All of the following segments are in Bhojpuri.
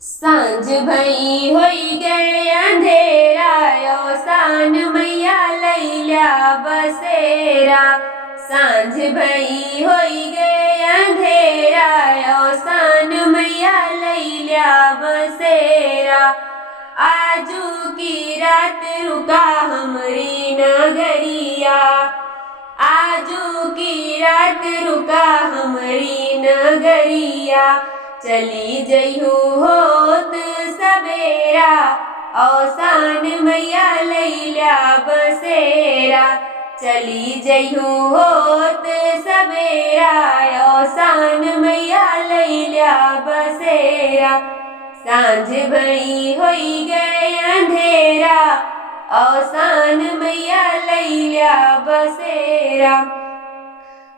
सांझ भई होई गए अंधेरा सान मैया लैल्या बसेरा। सांझ भई होई गए अंधेरा सान मैया लैल्या बसेरा। आजू की रात रुका हमरी नगरिया, आजू की रात रुका हमरी नगरिया। चली जइहू होत सवेरा सान मैया लैल्या बसेरा। चली जइहू होत सवेरा सान मैया लैल्या बसेरा। सांझ भई होई गए अंधेरा सान मैया लैल्या बसेरा।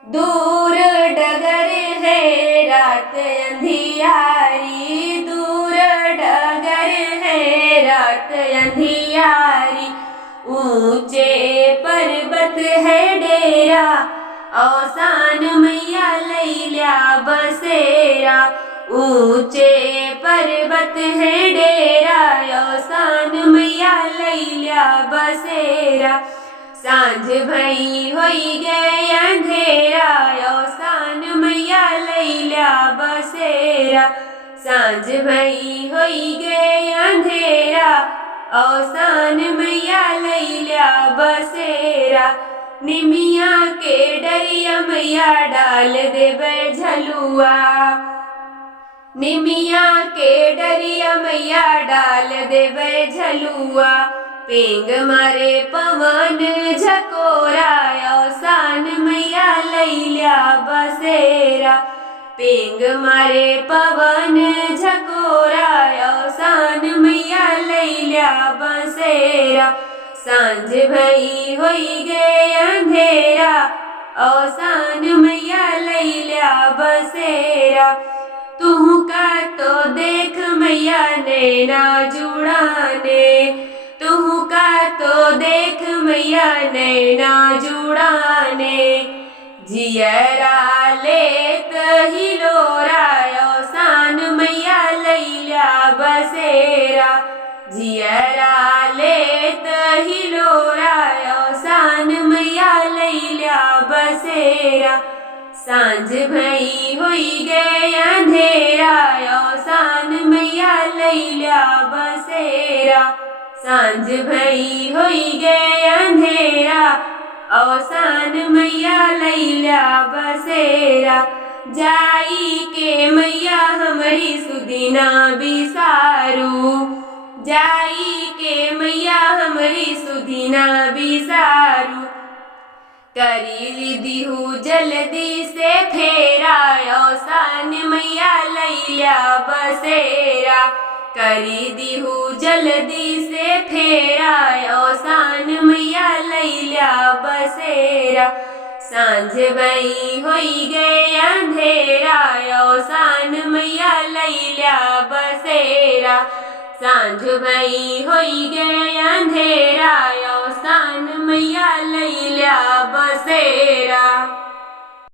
दूर डगर है रात अंधियारी, दूर डगर है रात अंधियारी। ऊंचे पर्वत है डेरा सान मैया लैल्या बसेरा। ऊंचे पर्वत है डेरा सान मैया लैल्या बसेरा। सांझ भई होई गए अंधेरा सान मैया लैल्या बसेरा। सांझ भई होई गए अंधेरा सान मैया लैल्या बसेरा। निमिया के डरिया मैया डाल देबै झलुआ, निमिया के डरिया मैया डाल देबै झलुआ। पेंग मारे पवन झकोरा सान मैया लैल्या बसेरा। पेंग मारे पवन झकोरा सान मैया लैल्या बसेरा। सांझ भई होई गए अंधेरा सान मैया लैल्या बसेरा। तू का तो देख मैया नैना जुड़ाने, तू का तो देख मैया नैना जुड़ाने। जियरा लेत हिलोरा सान मैया लैल्या बसेरा। जियरा लेत हिलोरा सान मैया लैल्या बसेरा। सांझ भई होई गए अंधेरा सान मैया लैल्या बसेरा। सांझ भई होई गए अंधेरा सान मैया लैल्या बसेरा। जाई के मैया हमरी सुदिना बिसारू, जाई के मैया हमरी सुदिना बिसारू। करी दिहू जल्दी से फेरा सान मैया लैल्या बसेरा। करी दिहू जल्दी से फेरा सान मैया लैल्या बसेरा। सांझ भई होई गए अंधेरा सान मैया लैल्या बसेरा। सांझ भई होई गए अंधेरा सान मैया लैल्या बसेरा।